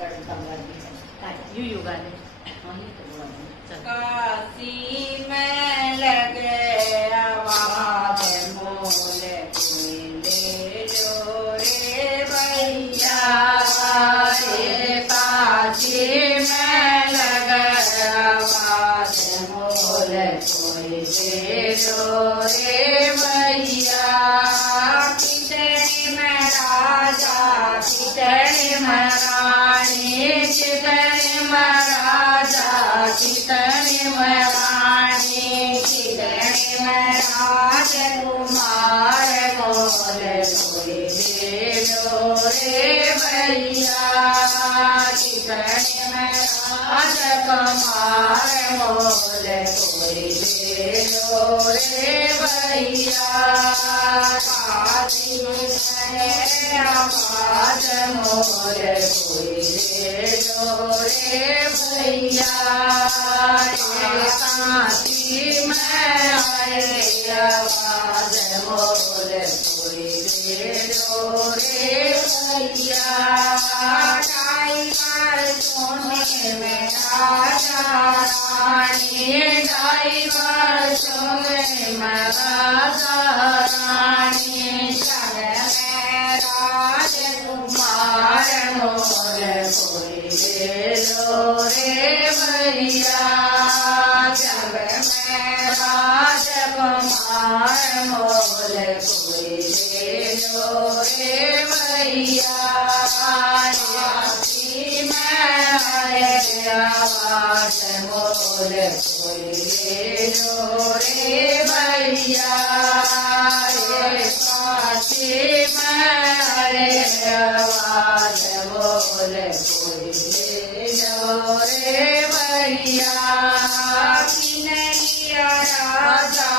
you you गाने काशी में लगे आवाज मोल कोई ले लो रे भैया रे काशी में लगे आवाज मोल कोई ले लो रे भैया कितने में राजा कितने में रानी कितने में राजा कितने में रानी कितने में राजकुमार मोल कोई ले लो रे भैया कितने में राजकुमार मोल कोई ले लो रे भैया काशी में आवाज मोल कोई ले लो रे भैया काशी में आए आवाज मोल कोई ले लो रे भैया टाइगर सोने में राजा रानी टाइगर सोने में राजा रानी संग में राजकुमार मोल कोई ले लो रे भैया जग में राजकुमार मोल कोई ले लो रे भैया काशी में आए आवाज मोल कोई ले लो रे भैया काशी में आए आवाज मोल कोई ले लो रे भैया किनैया राजा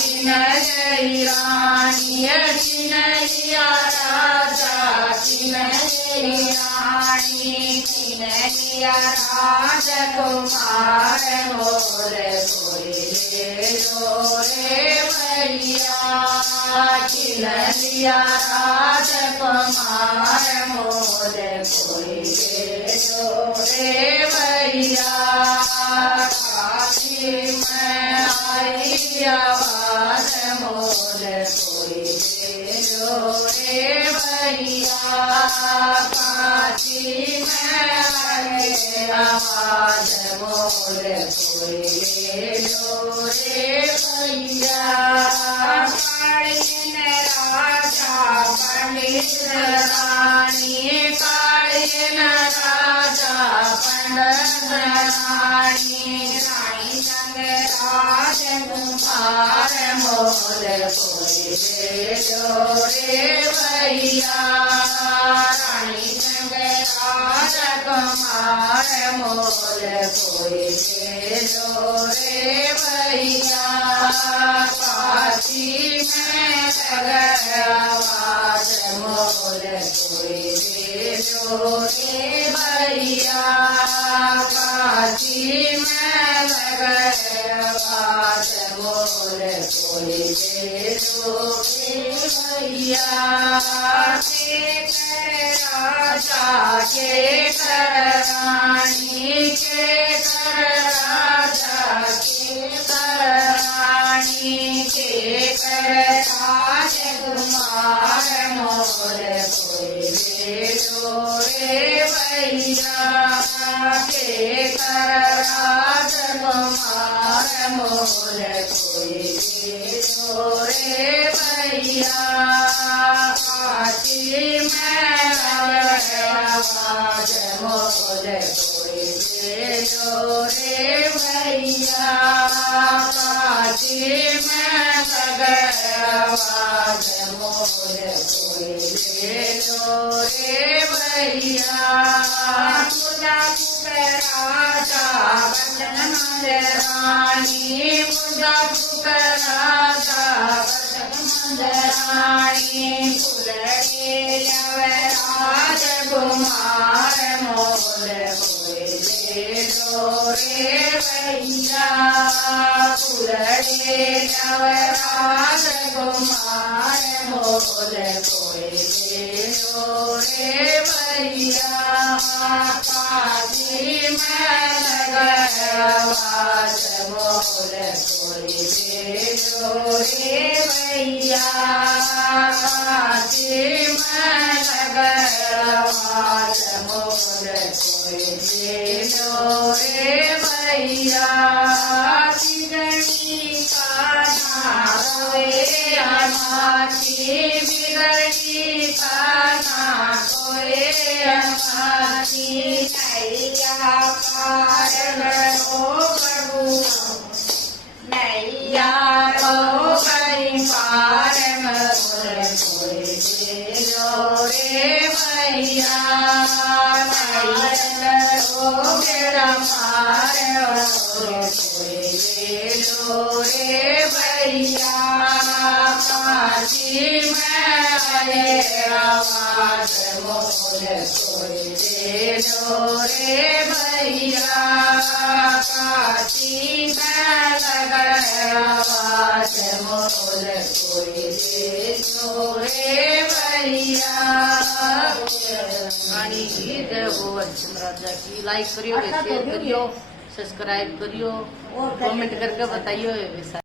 किनैया रानी किनैया राजा किनैया रानी किनैया राजकुमार मोल कोई ले लो रे भैया किनैया राजकुमार मोल कोई ले लो रे भैया काशी में आई आवाज मोल कोई ले लो रे भैया काशी में आई आवाज मोल कोई ले लो रे भैया कालीन राजा पंडित रानी कालीन राजा पंडित रानी रानी संग राजकुमार मोल कोई ले लो रे भैया रानी संग राजकुमार मोल कोई ले लो रे भैया काशी में लगे आवाज मोल कोई ले लो रे भैया काशी में लगे आवाज मोल कोई ले लो रे भैया के कर राजा के कर रानी के कर राजा के कर रानी के कर राजकुमार मोल कोई ले लो रे भैया के कर राजकुमार मोल कोई ले लो रे भैया काशी में आवाज मोल कोई ले लो रे भैया काशी में आवाज मोल कोई ले लो रे भैया पूजा राजा बचन रानी पूजा राजा बचन रानी फुलड़ी राजकुमार मोल कोई ले लो रे भैया फुलड़ी राजकुमार मोल कोई ले लो रे भैया आवाज मोर कोई दे दो रे भैया काशी में आवाज मोर कोई दे दो रे भैया बिगड़ी का नावे हमारी बिगड़ी का ना कोई हमारी नैया पार करो प्रभु नैया रो गई पार मोर कोई दे दो रे भैया नैया रो बेड़ा पार मोर कोई दे दो रे भैया काशी में आए आवाज मोर कोई दे दो रे भैया काशी में आवाज मोर कोई दे दो रे भैया गाड़ी गीत है वो अच्छी राजा की लाइक करियो शेयर करियो सब्सक्राइब करियो कमेंट करके बताइयो